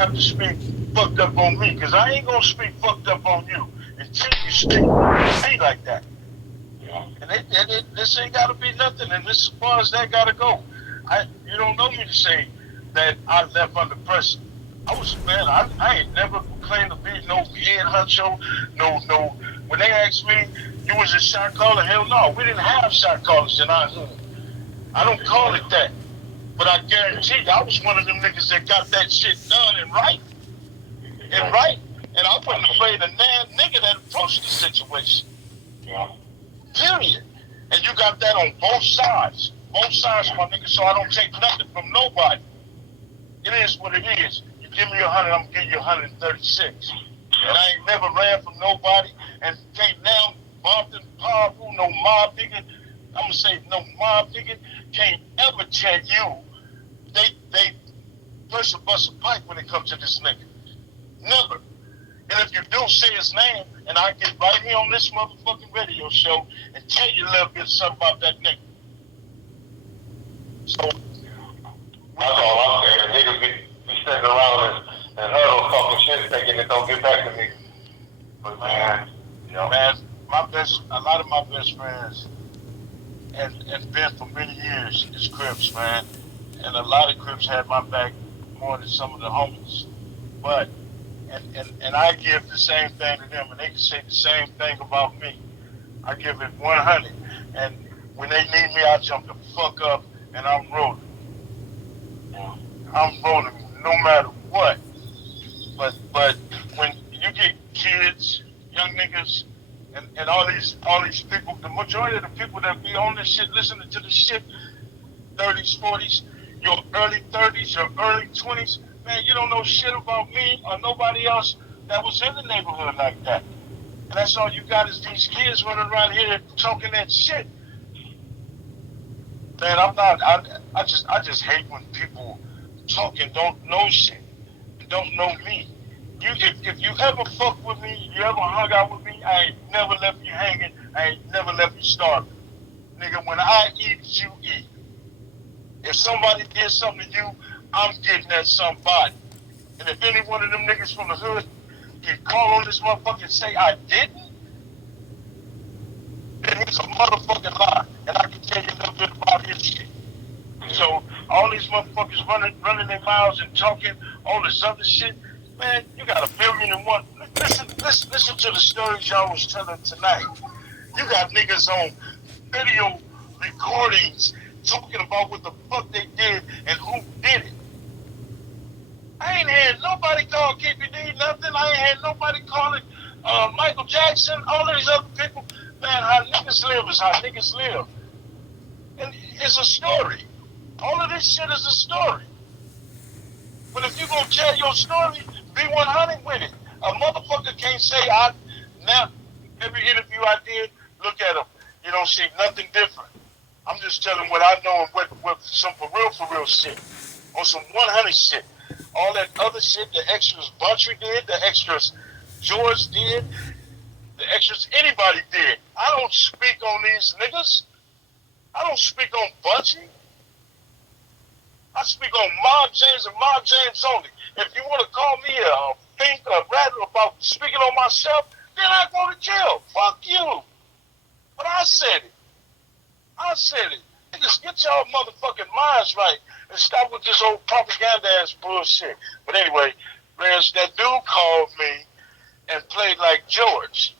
have to speak fucked up on me, because I ain't gonna speak fucked up on you until you speak me like that. And this ain't gotta be nothing, and this as far as that gotta go. You don't know me to say that I left under pressure. I ain't never claimed to be no head huncho, no. When they asked me, you was a shot caller, hell no, we didn't have shot callers in our hood. I don't call it that. But I guarantee you, I was one of them niggas that got that shit done and right, and I wasn't afraid of nan nigga that approached the situation. Period. And you got that on both sides. Both sides, my nigga, so I don't take nothing from nobody. It is what it is. You give me 100, I'm gonna give you 136. And I ain't never ran from nobody, and can't now Boston powerful, no mob nigga. I'm gonna say no mob nigga can't ever tell you they push a bust a pipe when it comes to this nigga. Never. And if you do say his name, and I get right here on this motherfucking radio show and tell you a little bit something about that nigga. So that's all I'm saying. Niggas be sitting around and huddle talking shit, thinking it don't get back to me. But man, man, a lot of my best friends, and been for many years, is Crips, man. And a lot of Crips had my back more than some of the homies. But and I give the same thing to them, and they can say the same thing about me. I give it 100, and when they need me, I jump the fuck up, and I'm rolling. I'm rolling no matter what. But when you get kids, young niggas, and all these people, the majority of the people that be on this shit, listening to this shit, 30s, 40s, your early 30s, your early 20s, man, you don't know shit about me or nobody else that was in the neighborhood like that. And that's all you got is these kids running around here talking that shit. Man, I just hate when people talk and don't know shit and don't know me. If you ever fuck with me, you ever hung out with me, I ain't never left you hanging, I ain't never left you starving. Nigga, when I eat, you eat. If somebody did something to you, I'm getting at somebody. And if any one of them niggas from the hood can call on this motherfucker and say I didn't, then he's a motherfucking lie. And I can tell you a little bit about his shit. So all these motherfuckers running their mouths and talking all this other shit, man, you got 1,000,001. Listen to the stories y'all was telling tonight. You got niggas on video recordings talking about what the fuck they did and who did it. I ain't had nobody call KPD nothing. I ain't had nobody calling Michael Jackson, all of these other people. Man, how niggas live is how niggas live. And it's a story. All of this shit is a story. But if you gonna tell your story, be 100 with it. A motherfucker can't say now every interview I did, look at them. You don't see nothing different. I'm just telling what I know and what some for real shit. On some 100 shit. All that other shit, the extras Buntry did, the extras George did, the extras anybody did. I don't speak on these niggas. I don't speak on Buntry. I speak on Mob James and Mob James only. If you want to call me a think or rattle about speaking on myself, then I go to jail. Fuck you. But I said it. I said it. Niggas, get y'all motherfucking minds right and stop with this old propaganda ass bullshit. But anyway, Rez, that dude called me and played like George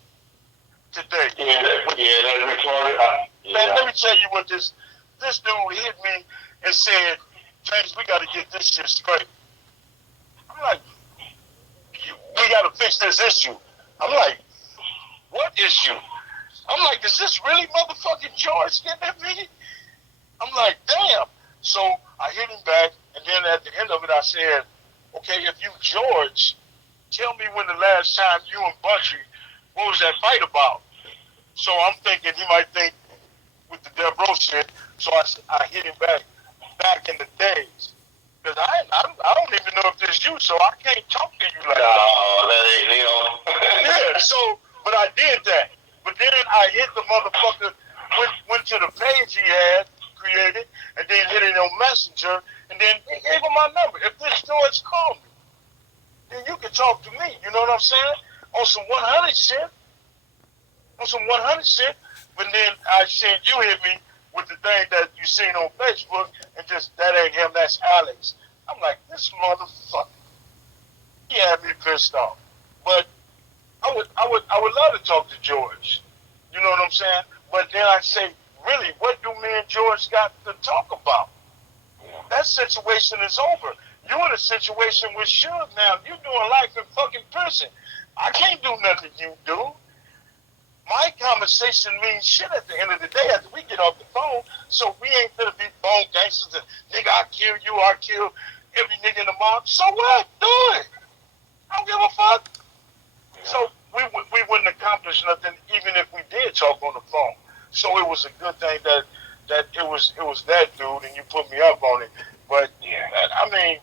today. Yeah, that's recorded. Man, let me tell you what this dude hit me and said, James, we got to get this shit straight. I'm like, we got to fix this issue. I'm like, what issue? I'm like, is this really motherfucking George getting at me? I'm like, damn. So I hit him back, and then at the end of it, I said, okay, if you George, tell me when the last time you and Buntry, what was that fight about? So I'm thinking he might think with the Dev Row shit. So I hit him back in the days. Because I don't even know if it's you, so I can't talk to you like that. No, that ain't Leo. Yeah, so, but I did that. But then I hit the motherfucker, went to the page he had created, and then hit it on Messenger, and then he gave him my number. If this George called me, then you can talk to me. You know what I'm saying? On some 100 shit. On some 100 shit. But then I said you hit me with the thing that you seen on Facebook, and just that ain't him, that's Alex. I'm like, this motherfucker. He had me pissed off. But I would love to talk to George. You know what I'm saying? But then I say, really, what do me and George got to talk about? That situation is over. You're in a situation with Suge now. You're doing life in fucking prison. I can't do nothing you do. My conversation means shit at the end of the day after we get off the phone. So we ain't gonna be bone gangsters and nigga, I kill you, I kill every nigga in the mob. So what? Do it. I don't give a fuck. So we wouldn't accomplish nothing even if we did talk on the phone. So it was a good thing that it was that dude and you put me up on it. But I mean,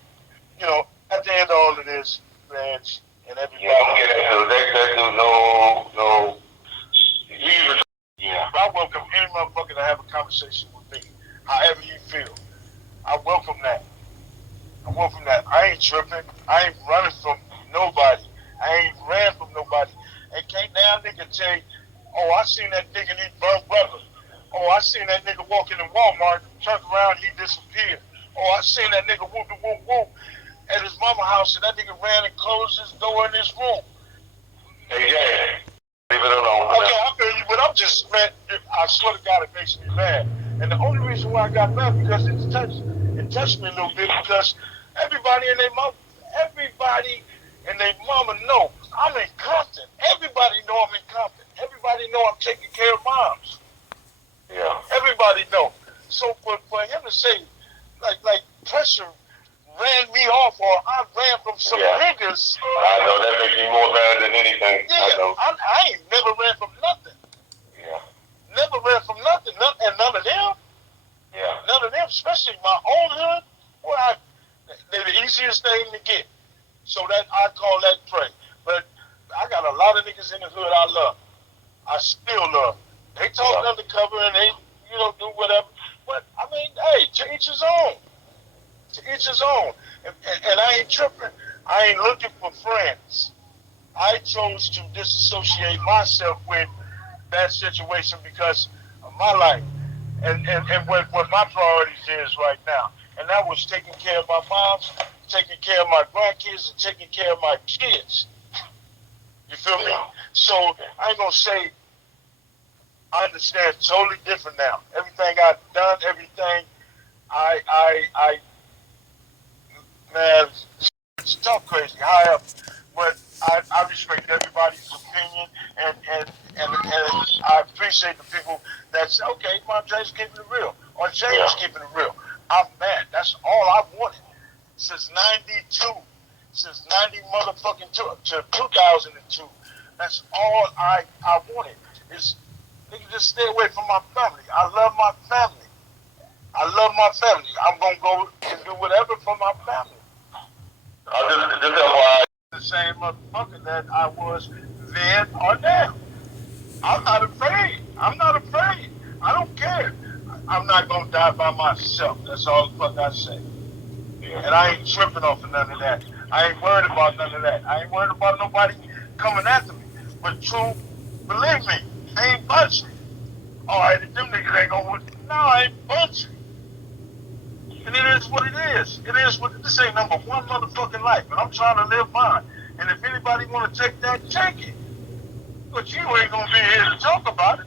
you know, at the end of all of this, man, and everybody. Yeah, I'm getting into that dude. No. Yeah. I welcome any motherfucker to have a conversation with me, however you feel. I welcome that. I ain't tripping. I ain't running from nobody. I ain't ran from nobody. And can't now nigga tell you, oh, I seen that nigga and he burnt rubber. Oh, I seen that nigga walking in Walmart, turned around, he disappeared. Oh, I seen that nigga whoop at his mama house and that nigga ran and closed his door in his room. Hey, yeah. Leave it alone. Okay, I feel you, but I'm just, man, I swear to God, it makes me mad. And the only reason why I got mad because it touched me a little bit because everybody and their mama know I'm in Compton. Everybody know I'm in Compton. Everybody know I'm taking care of moms. Yeah. Everybody know. So for him to say, like pressure ran me off or I ran from some niggas. I know, that makes me more mad than anything. Yeah, I ain't never ran from nothing. Yeah. Never ran from nothing. And none of them. Yeah. None of them, especially my own hood, boy, they're the easiest thing to get. So that I call that prey. But I got a lot of niggas in the hood I love. I still love. They talk undercover and they, do whatever. But I mean, hey, to each his own. To each his own. And I ain't tripping. I ain't looking for friends. I chose to disassociate myself with that situation because of my life and what my priorities is right now. And that was taking care of my moms, taking care of my grandkids, and taking care of my kids. You feel me? So I ain't gonna say I understand totally different now. Everything I've done, everything I man, it's talk crazy, however, but I respect everybody's opinion and I appreciate the people that say, okay, Mom James keeping it real, or James keeping it real. I'm mad. That's all I wanted since '92, since 90 motherfucking to 2002. That's all I wanted. Is nigga just stay away from my family. I love my family. I'm gonna go and do whatever for my family. Just FYI. The same motherfucker that I was then or now. I'm not afraid. I don't care. I'm not gonna die by myself. That's all the fuck I say. And I ain't tripping off of none of that. I ain't worried about none of that. I ain't worried about nobody coming after me. But true, believe me, I ain't bunching. Alright, if them niggas ain't gonna win. No, I ain't bunching. And it is what it is. This ain't number one motherfucking life. And I'm trying to live mine. And if anybody wanna take that, take it. But you ain't gonna be here to talk about it.